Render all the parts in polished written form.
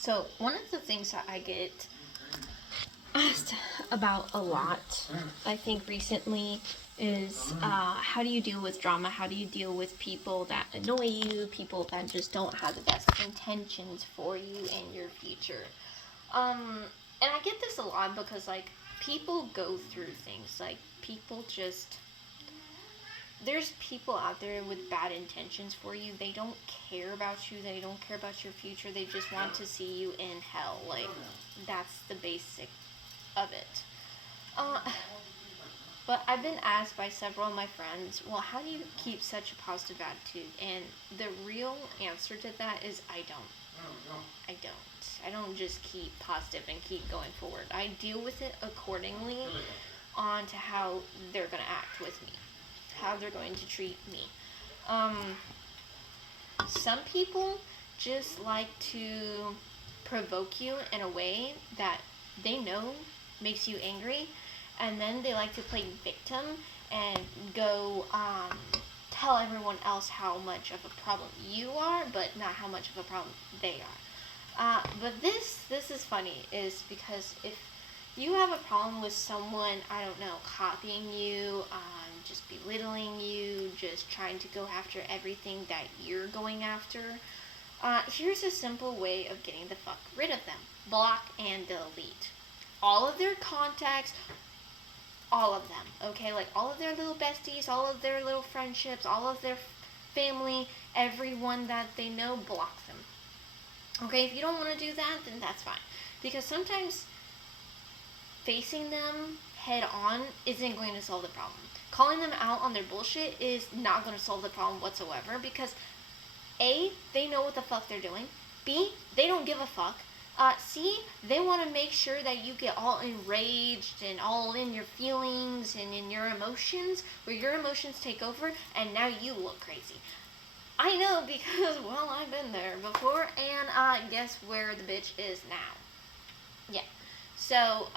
So, one of the things that I get asked about a lot, I think recently, is how do you deal with drama? How do you deal with people that annoy you, people that just don't have the best intentions for you and your future? And I get this a lot because, like, people go through things. Like, people just. There's people out there with bad intentions for you. They don't care about you. They don't care about your future. They just want to see you in hell. Like, that's the basic of it. Uh, but I've been asked by several of my friends, well, how do you keep such a positive attitude? And the real answer to that is I don't. I don't just keep positive and keep going forward. I deal with it accordingly on to how they're going to act with me, how they're going to treat me. Um, some people just like to provoke you in a way that they know makes you angry, and then they like to play victim and go tell everyone else how much of a problem you are, but not how much of a problem they are. But this is funny, is because if you have a problem with someone, I don't know, copying you, just belittling you, just trying to go after everything that you're going after, here's a simple way of getting the fuck rid of them. Block and delete. All of their contacts, all of them, okay? Like, all of their little besties, all of their little friendships, all of their family, everyone that they know, block them. Okay, if you don't want to do that, then that's fine. Because sometimes facing them head on isn't going to solve the problem. Calling them out on their bullshit is not going to solve the problem whatsoever, because A, they know what the fuck they're doing. B, they don't give a fuck. C, they want to make sure that you get all enraged and all in your feelings and in your emotions, where your emotions take over and now you look crazy. I know, because, well, I've been there before, and guess where the bitch is now. Yeah. So,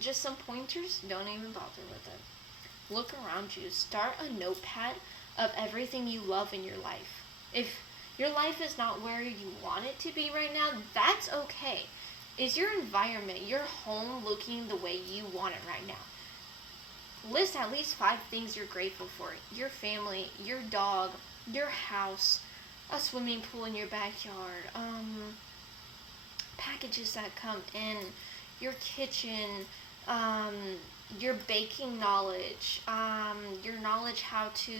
just some pointers, don't even bother with it. Look around you. Start a notepad of everything you love in your life. If your life is not where you want it to be right now, that's okay. Is your environment, your home, looking the way you want it right now? List at least 5 things you're grateful for. Your family, your dog, your house, a swimming pool in your backyard, packages that come in, your kitchen, your baking knowledge, your knowledge how to,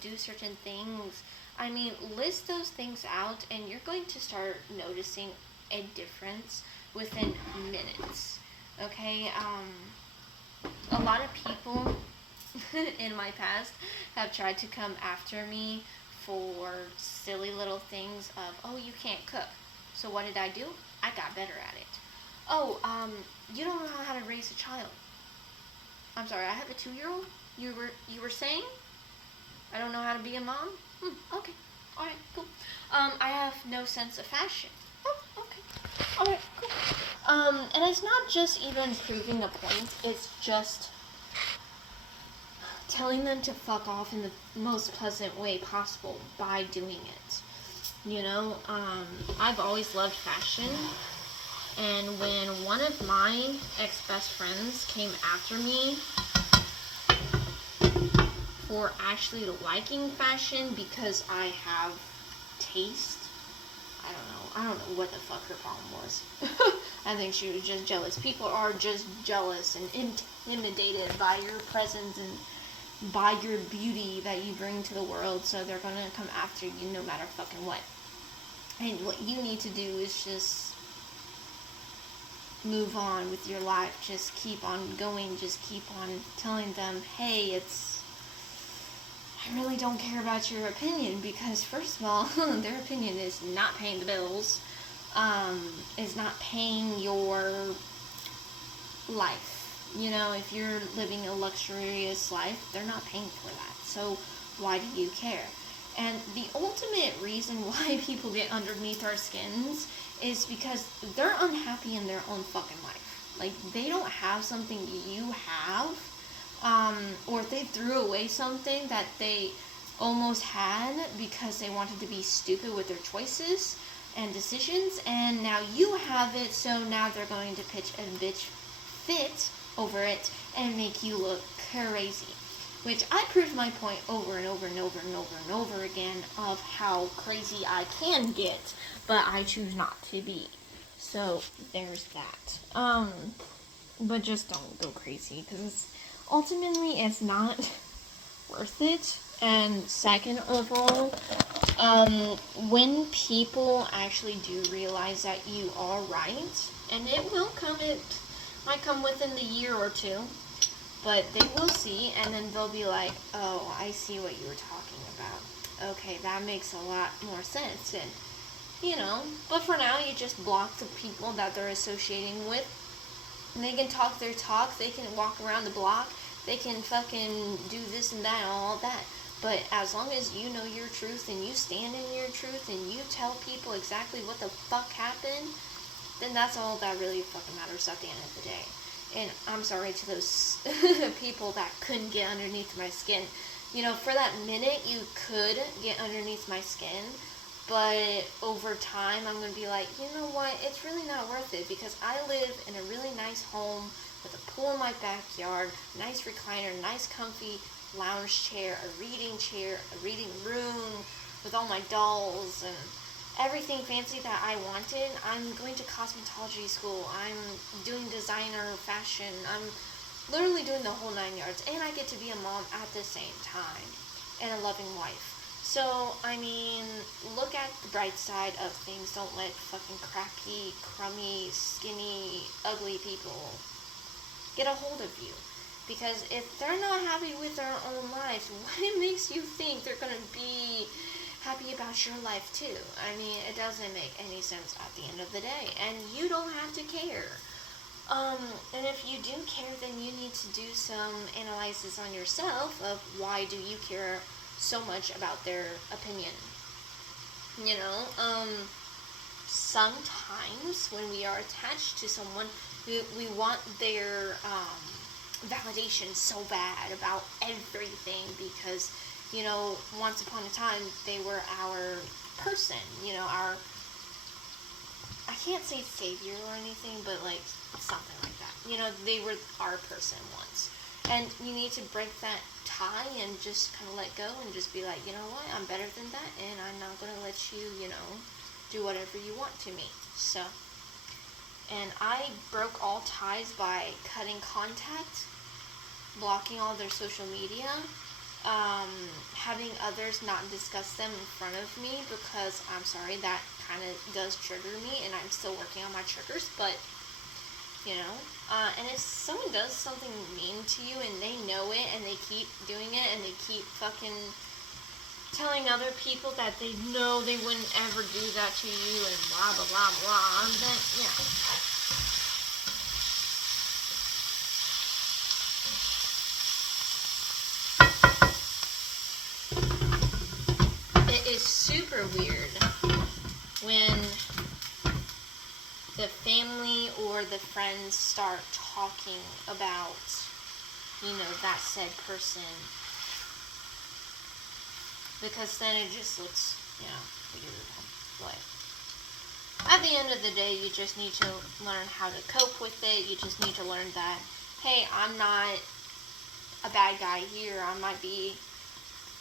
do certain things. I mean, list those things out and you're going to start noticing a difference within minutes. Okay? A lot of people in my past have tried to come after me for silly little things of, oh, you can't cook. So what did I do? I got better at it. Oh, you don't know how to raise a child. I'm sorry, I have a 2-year-old? You were saying? I don't know how to be a mom? Okay. Alright, cool. I have no sense of fashion. Oh, okay. Alright, cool. And it's not just even proving a point, it's just telling them to fuck off in the most pleasant way possible by doing it. I've always loved fashion, and when one of my ex-best friends came after me for actually liking fashion because I have taste, I don't know what the fuck her problem was. I think she was just jealous. People are just jealous and intimidated by your presence and by your beauty that you bring to the world, so they're gonna come after you no matter fucking what. And what you need to do is just move on with your life. Just keep on going. Just keep on telling them, hey, I really don't care about your opinion, because first of all, their opinion is not paying the bills, is not paying your life. If you're living a luxurious life, they're not paying for that. So why do you care? And the ultimate reason why people get underneath our skins is because they're unhappy in their own fucking life. Like, they don't have something you have, or if they threw away something that they almost had because they wanted to be stupid with their choices, and decisions, and now you have it, so now they're going to pitch a bitch fit over it and make you look crazy. Which I proved my point over and over and over and over and over again of how crazy I can get, but I choose not to be. So there's that. But just don't go crazy, because ultimately it's not worth it. And second of all, when people actually do realize that you are right, and it will come, it might come within the year or two, but they will see, and then they'll be like, oh, I see what you were talking about. Okay, that makes a lot more sense. And, but for now, you just block the people that they're associating with. And they can talk their talk, they can walk around the block, they can fucking do this and that and all that. But as long as you know your truth and you stand in your truth and you tell people exactly what the fuck happened, then that's all that really fucking matters at the end of the day. And I'm sorry to those people that couldn't get underneath my skin. For that minute, you could get underneath my skin, but over time, I'm going to be like, you know what, it's really not worth it, because I live in a really nice home with a pool in my backyard, nice recliner, nice comfy lounge chair, a reading room with all my dolls and everything fancy that I wanted. I'm going to cosmetology school. I'm doing designer fashion. I'm literally doing the whole 9 yards. And I get to be a mom at the same time. And a loving wife. So, look at the bright side of things. Don't let fucking crappy, crummy, skinny, ugly people get a hold of you. Because if they're not happy with their own lives, what makes you think they're going to be happy about your life too? It doesn't make any sense at the end of the day, and you don't have to care. And if you do care, then you need to do some analysis on yourself of why do you care so much about their opinion. Sometimes when we are attached to someone, we want their validation so bad about everything, because once upon a time, they were our person, our, I can't say savior or anything, but something like that. They were our person once. And you need to break that tie and just kind of let go and just be like, you know what, I'm better than that, and I'm not going to let you, do whatever you want to me. So, and I broke all ties by cutting contact, blocking all their social media, having others not discuss them in front of me, because I'm sorry, that kind of does trigger me, and I'm still working on my triggers, but, and if someone does something mean to you, and they know it, and they keep doing it, and they keep fucking telling other people that they know they wouldn't ever do that to you, and blah, blah, blah, blah, then, It is super weird when the family or the friends start talking about, that said person, because then it just looks, weird. But at the end of the day, you just need to learn how to cope with it. You just need to learn that, hey, I'm not a bad guy here. I might be,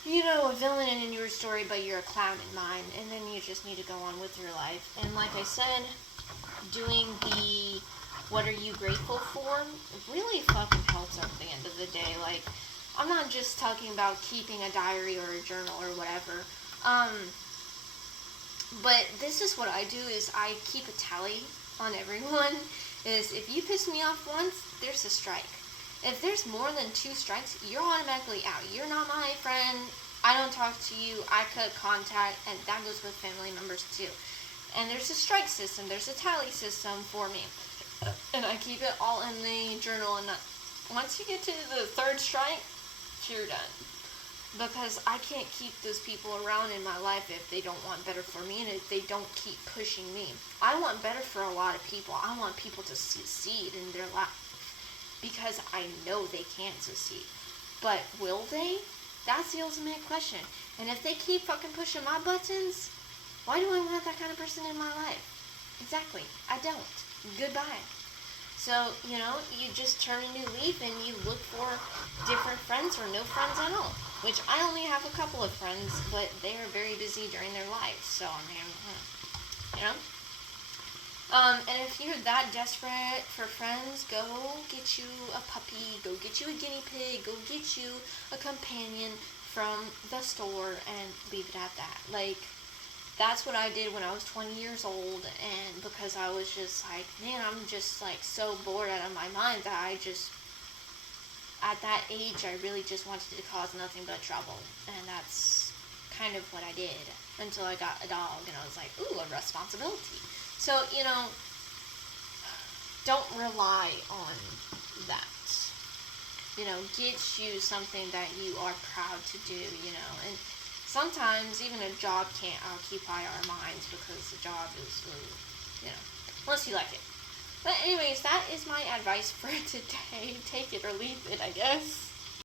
a villain in your story, but you're a clown in mine. And then you just need to go on with your life. And like I said, doing the what are you grateful for really fucking helps at the end of the day. I'm not just talking about keeping a diary or a journal or whatever. But this is what I do, is I keep a tally on everyone. Is if you piss me off once, there's a strike. If there's more than 2 strikes, you're automatically out. You're not my friend. I don't talk to you. I cut contact, and that goes with family members too. And there's a strike system. There's a tally system for me. And I keep it all in the journal. And once you get to the 3rd strike, you're done. Because I can't keep those people around in my life if they don't want better for me and if they don't keep pushing me. I want better for a lot of people. I want people to succeed in their life because I know they can succeed. But will they? That's the ultimate question. And if they keep fucking pushing my buttons, why do I want that kind of person in my Exactly. I don't. Goodbye. So, you just turn a new leaf and you look for different friends or no friends at all. Which I only have a couple of friends, but they are very busy during their lives. So, I mean, you know? And if you're that desperate for friends, go get you a puppy, go get you a guinea pig, go get you a companion from the store and leave it at that. Like, that's what I did when I was 20 years old, and because I was just like, man, I'm just like so bored out of my mind that at that age, I really just wanted to cause nothing but trouble, and that's kind of what I did until I got a dog, and I was like, ooh, a responsibility. So, don't rely on that. Get you something that you are proud to do, and sometimes even a job can't occupy our minds because the job is really, unless you like it. But anyways, that is my advice for today. Take it or leave it, I guess.